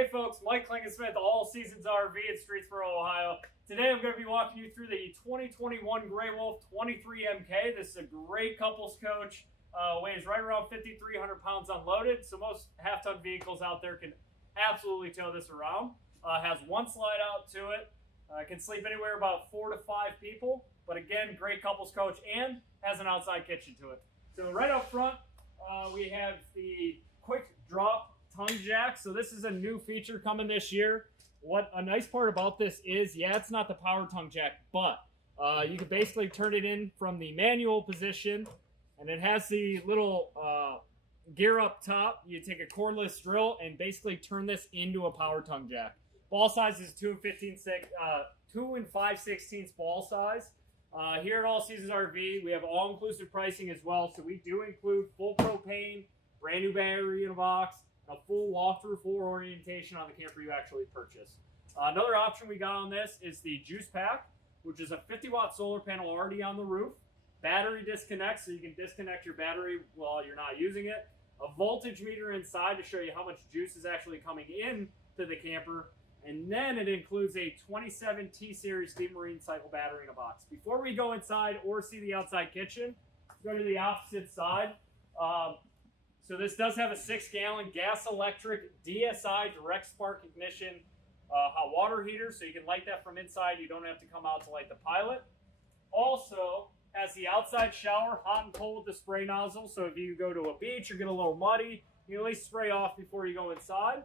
Hey folks, Mike Klingensmith, All Seasons RV in Streetsboro, Ohio. Today I'm going to be walking you through the 2021 Grey Wolf 23MK. This is a great couples coach. Weighs right around 5,300 pounds unloaded, so most half-ton vehicles out there can absolutely tow this around. Has one slide out to it. Can sleep anywhere about 4 to 5 people, but again, great couples coach and has an outside kitchen to it. So right up front, we have the quick drop tongue jack. So this is a new feature coming this year. What a nice part about this is, yeah, it's not the power tongue jack, but you can basically turn it in from the manual position, and it has the little gear up top. You take a cordless drill and basically turn this into a power tongue jack. Ball size is 2 and 5/16 ball size. Here at All Seasons RV, we have all-inclusive pricing as well, so we do include full propane, brand new battery in a box, a full walkthrough, full orientation on the camper you actually purchase. Another option we got on this is the juice pack, which is a 50-watt solar panel already on the roof. Battery disconnect, so you can disconnect your battery while you're not using it. A voltage meter inside to show you how much juice is actually coming in to the camper. And then it includes a 27 T-Series Deep Marine Cycle battery in a box. Before we go inside or see the outside kitchen, go to the opposite side. So this does have a 6-gallon gas-electric DSI direct spark ignition hot water heater, so you can light that from inside. You don't have to come out to light the pilot. Also has the outside shower, hot and cold with the spray nozzle, so if you go to a beach or get a little muddy, you can at least spray off before you go inside.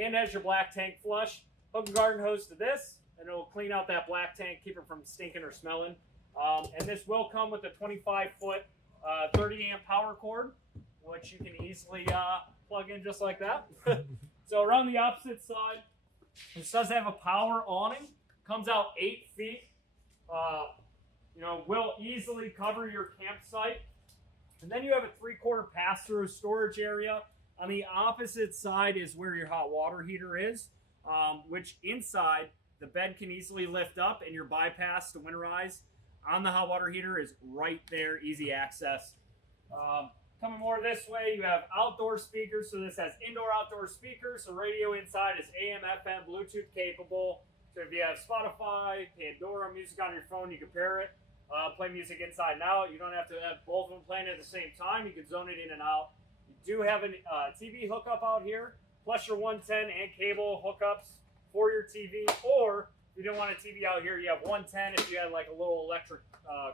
And has your black tank flush. Hook a garden hose to this, and it'll clean out that black tank, keep it from stinking or smelling. And this will come with a 25-foot 30-amp power cord, which you can easily plug in just like that. So around the opposite side, this does have a power awning. Comes out 8 feet. Will easily cover your campsite. And then you have a 3/4 pass-through storage area. On the opposite side is where your hot water heater is, which inside the bed can easily lift up, and your bypass to winterize on the hot water heater is right there, easy access. Coming more this way, you have outdoor speakers. So this has indoor-outdoor speakers. So radio inside is AM, FM, Bluetooth capable. So if you have Spotify, Pandora, music on your phone, you can pair it. Play music inside and out. You don't have to have both of them playing at the same time. You can zone it in and out. You do have a TV hookup out here, plus your 110 and cable hookups for your TV. Or if you don't want a TV out here, you have 110 if you had like a little electric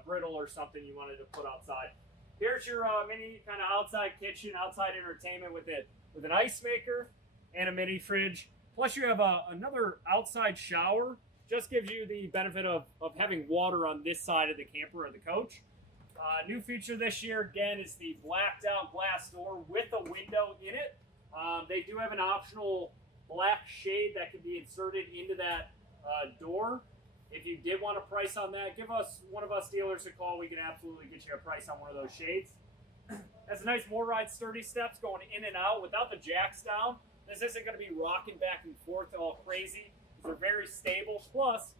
griddle or something you wanted to put outside. Here's your mini kind of outside kitchen, outside entertainment with an ice maker and a mini fridge. Plus you have another outside shower. Just gives you the benefit of having water on this side of the camper or the coach. New feature this year, again, is the blacked out glass door with a window in it. They do have an optional black shade that can be inserted into that door. If you did want a price on that, give one of us dealers a call. We can absolutely get you a price on one of those shades. Has a nice MORryde sturdy steps going in and out without the jacks down. This isn't going to be rocking back and forth all crazy. They're very stable. Plus,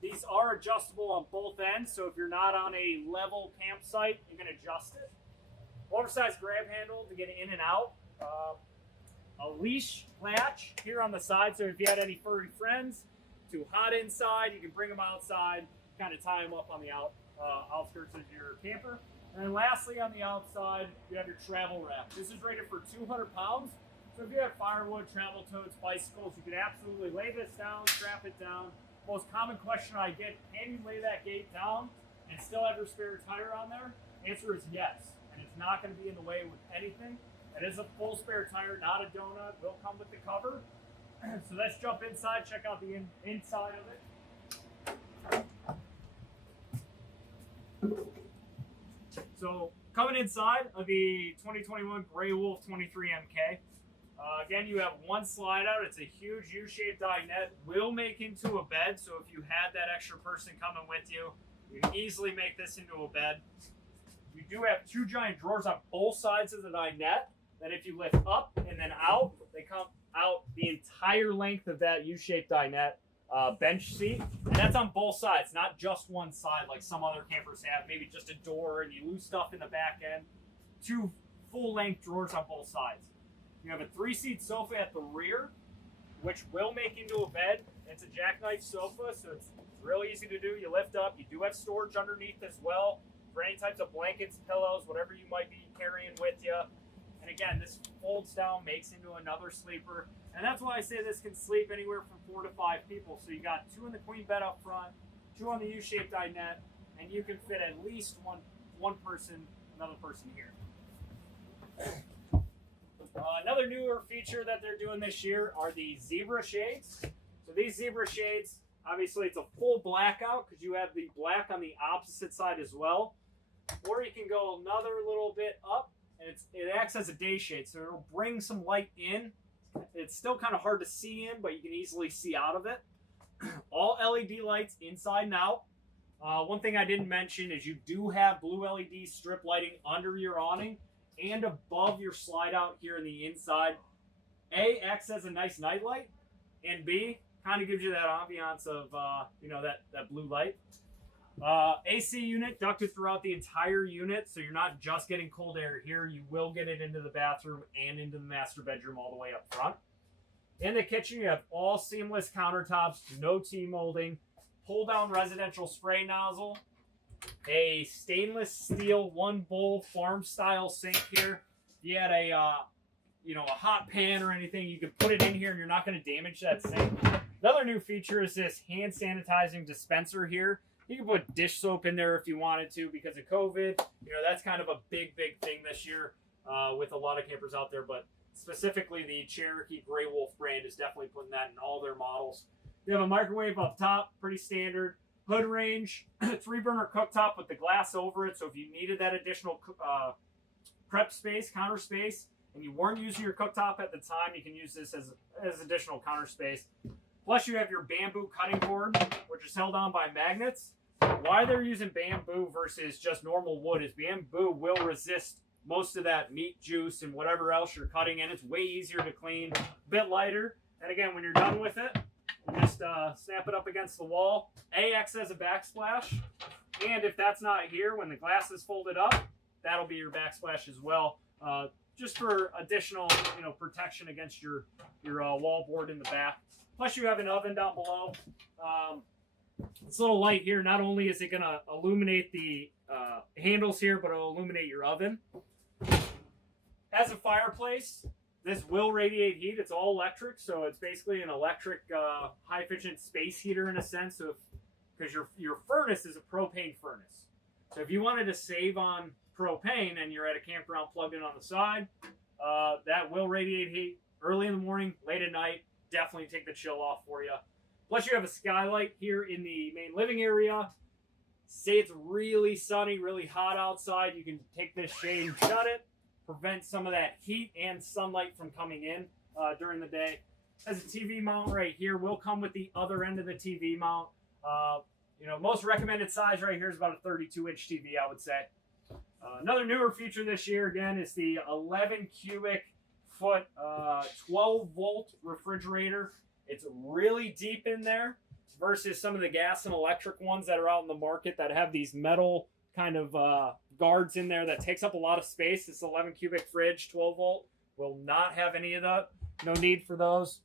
these are adjustable on both ends, so if you're not on a level campsite, you can adjust it. Oversized grab handle to get in and out. A leash latch here on the side, so if you had any furry friends, too hot inside, you can bring them outside, kind of tie them up on the outskirts of your camper. And then lastly, on the outside, you have your travel rack. This is rated for 200 pounds. So if you have firewood, travel totes, bicycles, you can absolutely lay this down, strap it down. Most common question I get, can you lay that gate down and still have your spare tire on there? Answer is yes, and it's not going to be in the way with anything. It is a full spare tire, not a donut. Will come with the cover. So let's jump inside, check out the inside of it. So coming inside of the 2021 Grey Wolf 23MK, again, you have one slide out. It's a huge U-shaped dinette. Will make into a bed, so if you had that extra person coming with you, you can easily make this into a bed. You do have 2 giant drawers on both sides of the dinette that if you lift up and then out, they come out the entire length of that U-shaped dinette bench seat. And that's on both sides, not just one side like some other campers have, maybe just a door and you lose stuff in the back end. 2 full-length drawers on both sides. You have a 3-seat sofa at the rear which will make into a bed. It's a jackknife sofa, so it's real easy to do. You lift up. You do have storage underneath as well for any types of blankets, pillows, whatever you might be carrying with you. And again, this folds down, makes into another sleeper. And that's why I say this can sleep anywhere from 4 to 5 people. So you got 2 in the queen bed up front, 2 on the U-shaped dinette, and you can fit at least one person, another person here. Another newer feature that they're doing this year are the zebra shades. So these zebra shades, obviously it's a full blackout because you have the black on the opposite side as well. Or you can go another little bit up, and it acts as a day shade, so it'll bring some light in. It's still kind of hard to see in, but you can easily see out of it. All LED lights inside and out. One thing I didn't mention is you do have blue LED strip lighting under your awning and above your slide out here in the inside. A, acts as a nice night light, and B, kind of gives you that ambiance of, that blue light. AC unit ducted throughout the entire unit, so you're not just getting cold air here. You will get it into the bathroom and into the master bedroom all the way up front. In the kitchen, you have all seamless countertops, no T-molding, pull-down residential spray nozzle, a stainless steel 1-bowl farm-style sink here. If you had a hot pan or anything, you can put it in here and you're not going to damage that sink. Another new feature is this hand sanitizing dispenser here. You can put dish soap in there if you wanted to because of COVID. That's kind of a big thing this year with a lot of campers out there, but specifically the Cherokee Grey Wolf brand is definitely putting that in all their models. You have a microwave up top, pretty standard. Hood range, 3-burner cooktop with the glass over it, so if you needed that additional prep space, counter space, and you weren't using your cooktop at the time, you can use this as additional counter space. Plus, you have your bamboo cutting board, which is held on by magnets. Why they're using bamboo versus just normal wood is bamboo will resist most of that meat juice and whatever else you're cutting in. It's way easier to clean, a bit lighter. And again, when you're done with it, you just snap it up against the wall. AX as a backsplash. And if that's not here, when the glass is folded up, that'll be your backsplash as well. Just for additional, protection against your wall board in the back. Plus, you have an oven down below. This little light here, not only is it going to illuminate the handles here, but it'll illuminate your oven. As a fireplace, this will radiate heat. It's all electric, so it's basically an electric high-efficient space heater in a sense, because your furnace is a propane furnace. So if you wanted to save on propane and you're at a campground plugged in on the side, that will radiate heat early in the morning, late at night. Definitely take the chill off for you. Plus, you have a skylight here in the main living area. Say it's really sunny, really hot outside, you can take this shade and shut it, prevent some of that heat and sunlight from coming in during the day. As a TV mount right here, will come with the other end of the TV mount. Most recommended size right here is about a 32-inch TV, I would say. Another newer feature this year, again, is the 11 cubic foot 12-volt refrigerator. It's really deep in there versus some of the gas and electric ones that are out in the market that have these metal kind of guards in there that takes up a lot of space. This 11 cubic fridge, 12 volt, will not have any of that. No need for those.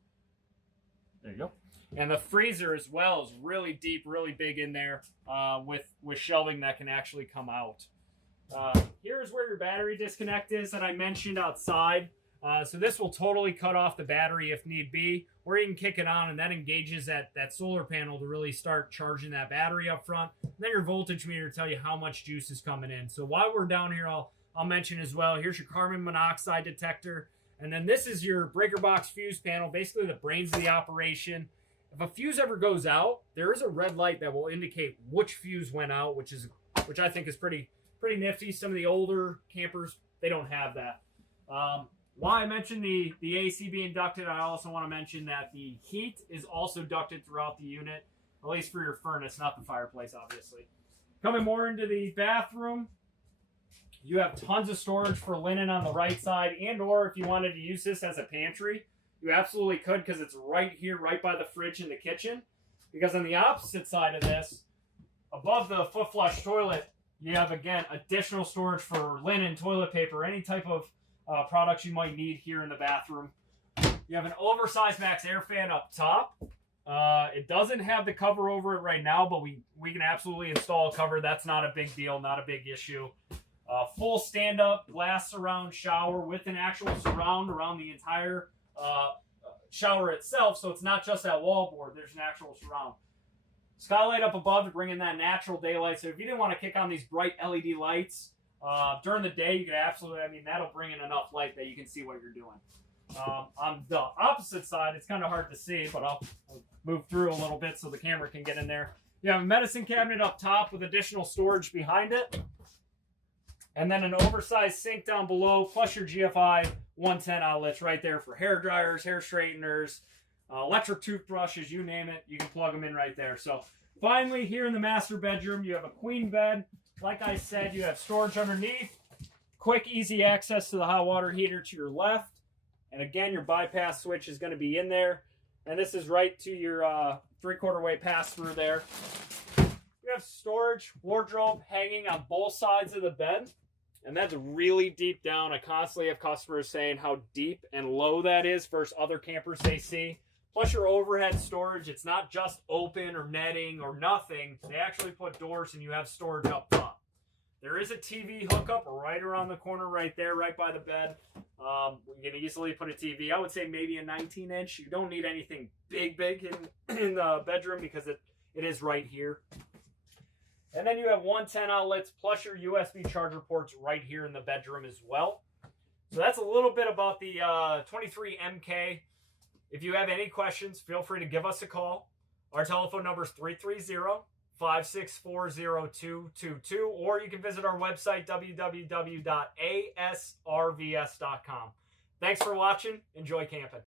There you go. And the freezer as well is really deep, really big in there with shelving that can actually come out. Here's where your battery disconnect is that I mentioned outside. So this will totally cut off the battery if need be, or you can kick it on and that engages that solar panel to really start charging that battery up front. And then your voltage meter will tell you how much juice is coming in. So while we're down here, I'll mention as well, here's your carbon monoxide detector. And then this is your breaker box fuse panel, basically the brains of the operation. If a fuse ever goes out, there is a red light that will indicate which fuse went out, which I think is pretty nifty. Some of the older campers, they don't have that. While I mentioned the AC being ducted, I also want to mention that the heat is also ducted throughout the unit, at least for your furnace, not the fireplace, obviously. Coming more into the bathroom, you have tons of storage for linen on the right side, and or if you wanted to use this as a pantry, you absolutely could because it's right here, right by the fridge in the kitchen. Because on the opposite side of this, above the foot flush toilet, you have, again, additional storage for linen, toilet paper, any type of products you might need here in the bathroom. You have an oversized max air fan up top. It doesn't have the cover over it right now, but we can absolutely install a cover. That's not a big deal, not a big issue. Full stand-up glass surround shower with an actual surround around the entire shower itself, so it's not just that wall board. There's an actual surround. Skylight up above to bring in that natural daylight. So if you didn't want to kick on these bright LED lights during the day, you could absolutely, I mean, that'll bring in enough light that you can see what you're doing. On the opposite side, it's kind of hard to see, but I'll move through a little bit so the camera can get in there. You have a medicine cabinet up top with additional storage behind it. And then an oversized sink down below, plus your GFI 110 outlets right there for hair dryers, hair straighteners, electric toothbrushes, you name it. You can plug them in right there. So finally, here in the master bedroom, you have a queen bed. Like I said, you have storage underneath. Quick, easy access to the hot water heater to your left. And again, your bypass switch is going to be in there. And this is right to your 3/4 way pass through there. You have storage, wardrobe hanging on both sides of the bed. And that's really deep down. I constantly have customers saying how deep and low that is versus other campers they see. Plus your overhead storage. It's not just open or netting or nothing. They actually put doors and you have storage up top. There is a TV hookup right around the corner right there, right by the bed. You can easily put a TV. I would say maybe a 19-inch. You don't need anything big in the bedroom because it is right here. And then you have 110 outlets plus your USB charger ports right here in the bedroom as well. So that's a little bit about the 23MK. If you have any questions, feel free to give us a call. Our telephone number is 330-564-0222, or you can visit our website, www.asrvs.com. Thanks for watching. Enjoy camping.